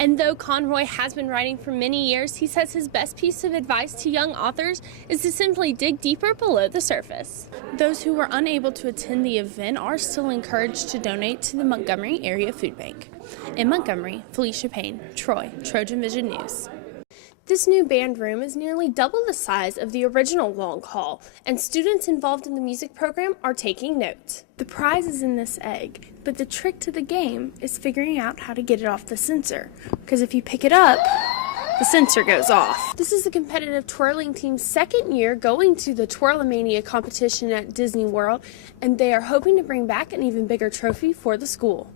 And though Conroy has been writing for many years, he says his best piece of advice to young authors is to simply dig deeper below the surface. Those who were unable to attend the event are still encouraged to donate to the Montgomery Area Food Bank. In Montgomery, Felecia Payne, Troy, Trojan Vision News. This new band room is nearly double the size of the original Long Hall, and students involved in the music program are taking notes. The prize is in this egg, but the trick to the game is figuring out how to get it off the sensor, because if you pick it up, the sensor goes off. This is the competitive twirling team's second year going to the Twirlomania competition at Disney World, and they are hoping to bring back an even bigger trophy for the school.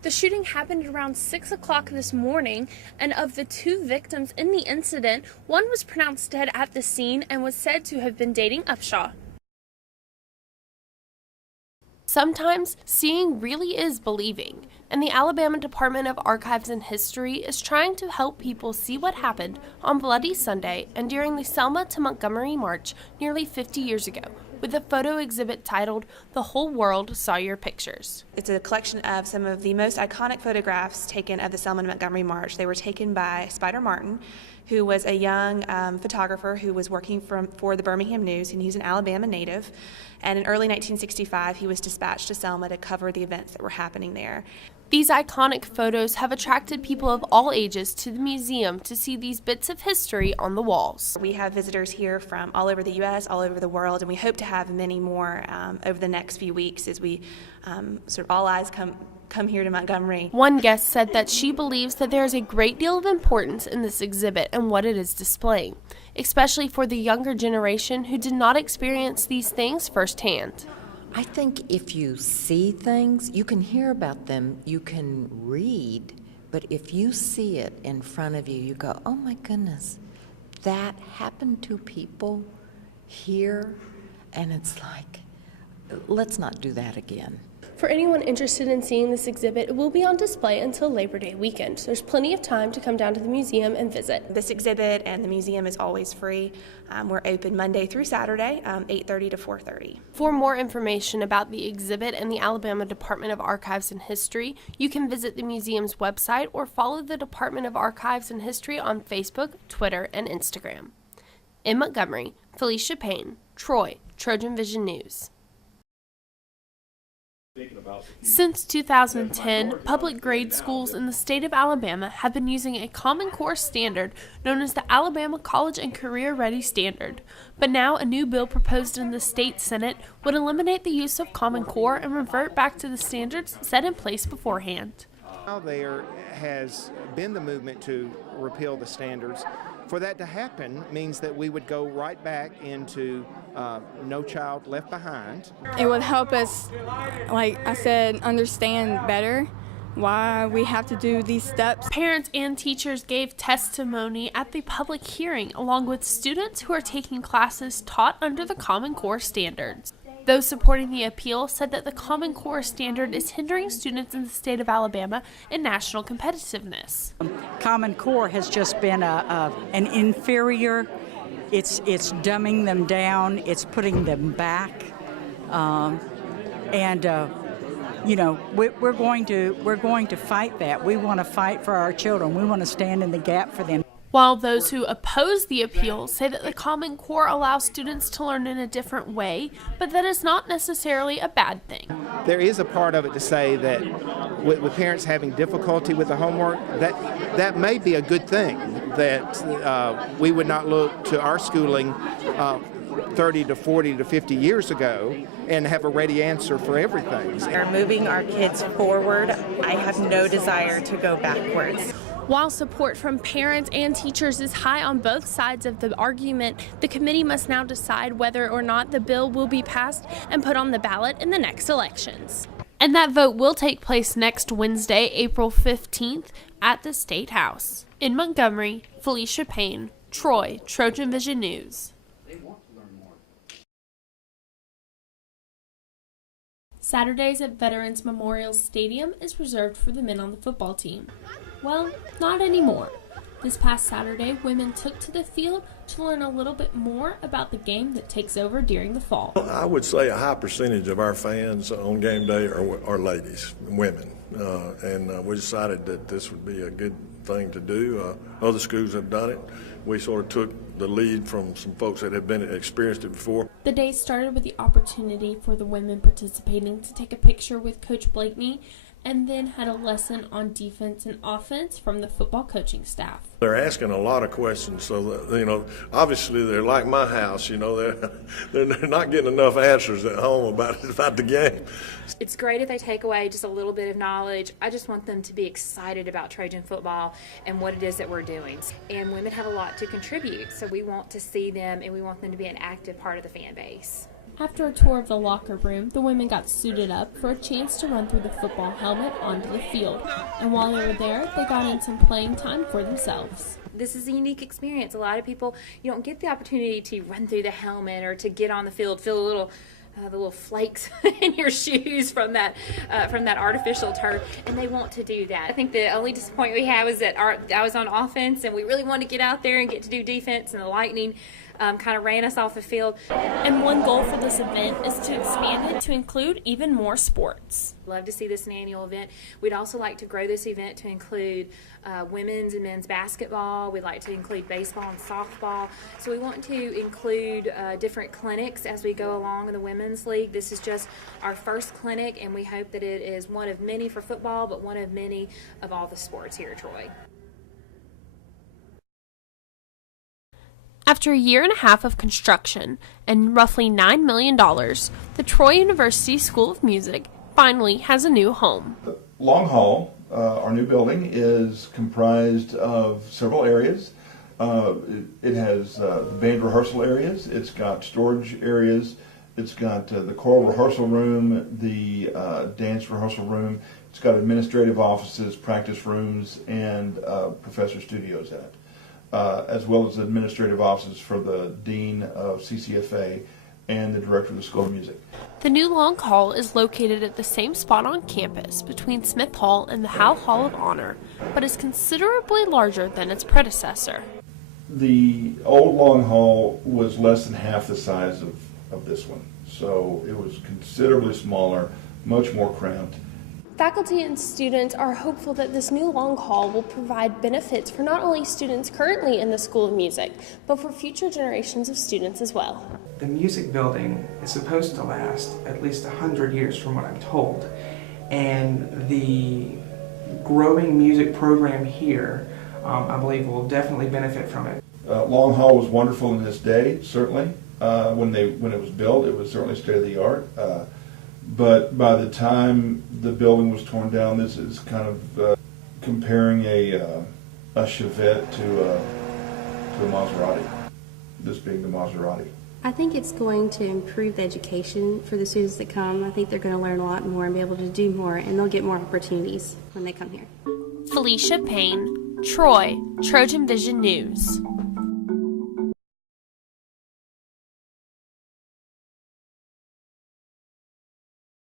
The shooting happened around 6 o'clock this morning, and of the 2 victims in the incident, one was pronounced dead at the scene and was said to have been dating Upshaw. Sometimes seeing really is believing, and the Alabama Department of Archives and History is trying to help people see what happened on Bloody Sunday and during the Selma to Montgomery March nearly 50 years ago, with a photo exhibit titled "The Whole World Saw Your Pictures." It's a collection of some of the most iconic photographs taken of the Selma to Montgomery March. They were taken by Spider Martin, who was a young photographer who was working for the Birmingham News, and he's an Alabama native. And in early 1965, he was dispatched to Selma to cover the events that were happening there. These iconic photos have attracted people of all ages to the museum to see these bits of history on the walls. We have visitors here from all over the U.S., all over the world, and we hope to have many more over the next few weeks as we sort of all eyes come here to Montgomery. One guest said that she believes that there is a great deal of importance in this exhibit and what it is displaying, especially for the younger generation who did not experience these things firsthand. I think if you see things, you can hear about them, you can read, but if you see it in front of you, you go, oh my goodness, that happened to people here, and it's like, let's not do that again. For anyone interested in seeing this exhibit, it will be on display until Labor Day weekend, so there's plenty of time to come down to the museum and visit. This exhibit and the museum is always free. We're open Monday through Saturday, 8:30 to 4:30. For more information about the exhibit and the Alabama Department of Archives and History, you can visit the museum's website or follow the Department of Archives and History on Facebook, Twitter, and Instagram. In Montgomery, Felecia Payne, Troy, Trojan Vision News. Since 2010, public grade schools in the state of Alabama have been using a Common Core standard known as the Alabama College and Career Ready Standard. But now a new bill proposed in the state Senate would eliminate the use of Common Core and revert back to the standards set in place beforehand. Now there has been the movement to repeal the standards. For that to happen means that we would go right back into No Child Left Behind. It would help us, like I said, understand better why we have to do these steps. Parents and teachers gave testimony at the public hearing, along with students who are taking classes taught under the Common Core standards. Those supporting the appeal said that the Common Core standard is hindering students in the state of Alabama in national competitiveness. Common Core has just been an inferior. It's dumbing them down. It's putting them back, you know, we're going to fight that. We want to fight for our children. We want to stand in the gap for them. While those who oppose the appeal say that the Common Core allows students to learn in a different way, but that is not necessarily a bad thing. There is a part of it to say that with parents having difficulty with the homework, that may be a good thing, that we would not look to our schooling 30 to 40 to 50 years ago and have a ready answer for everything. We're moving our kids forward. I have no desire to go backwards. While support from parents and teachers is high on both sides of the argument, the committee must now decide whether or not the bill will be passed and put on the ballot in the next elections. And that vote will take place next Wednesday, April 15th at the State House. In Montgomery, Felecia Payne, Troy, Trojan Vision News. Saturdays at Veterans Memorial Stadium is reserved for the men on the football team. Well, not anymore. This past Saturday, women took to the field to learn a little bit more about the game that takes over during the fall. I would say a high percentage of our fans on game day are ladies, women, and we decided that this would be a good thing to do. Other schools have done it. We sort of took the lead from some folks that have experienced it before. The day started with the opportunity for the women participating to take a picture with Coach Blakeney, and then had a lesson on defense and offense from the football coaching staff. They're asking a lot of questions, so that, obviously they're like my house. They're not getting enough answers at home about the game. It's great if they take away just a little bit of knowledge. I just want them to be excited about Trojan football and what it is that we're doing. And women have a lot to contribute, so we want to see them and we want them to be an active part of the fan base. After a tour of the locker room, the women got suited up for a chance to run through the football helmet onto the field. And while they were there, they got in some playing time for themselves. This is a unique experience. A lot of people, you don't get the opportunity to run through the helmet or to get on the field, feel the little flakes in your shoes from that artificial turf, and they want to do that. I think the only disappointment we had was that I was on offense, and we really wanted to get out there and get to do defense, and the Lightning kind of ran us off the field. And one goal for this event is to expand it to include even more sports. Love to see this an annual event. We'd also like to grow this event to include women's and men's basketball. We'd like to include baseball and softball. So we want to include different clinics as we go along in the Women's League. This is just our first clinic, and we hope that it is one of many for football, but one of many of all the sports here at Troy. After a year and a half of construction and roughly $9 million, the Troy University School of Music finally has a new home. Long Hall, our new building, is comprised of several areas. It has the band rehearsal areas, it's got storage areas, it's got the choral rehearsal room, the dance rehearsal room, it's got administrative offices, practice rooms, and professor studios in it. As well as administrative offices for the Dean of CCFA and the Director of the School of Music. The new Long Hall is located at the same spot on campus between Smith Hall and the Howe Hall of Honor, but is considerably larger than its predecessor. The old Long Hall was less than half the size of this one, so it was considerably smaller, much more cramped. Faculty and students are hopeful that this new Long Hall will provide benefits for not only students currently in the School of Music, but for future generations of students as well. The music building is supposed to last at least 100 years from what I'm told, and the growing music program here, I believe, will definitely benefit from it. Long Hall was wonderful in its day, certainly. When it was built, it was certainly state-of-the-art. But by the time the building was torn down, this is kind of comparing a Chevette to a Maserati, this being the Maserati. I think it's going to improve the education for the students that come. I think they're going to learn a lot more and be able to do more, and they'll get more opportunities when they come here. Felecia Payne, Troy, Trojan Vision News.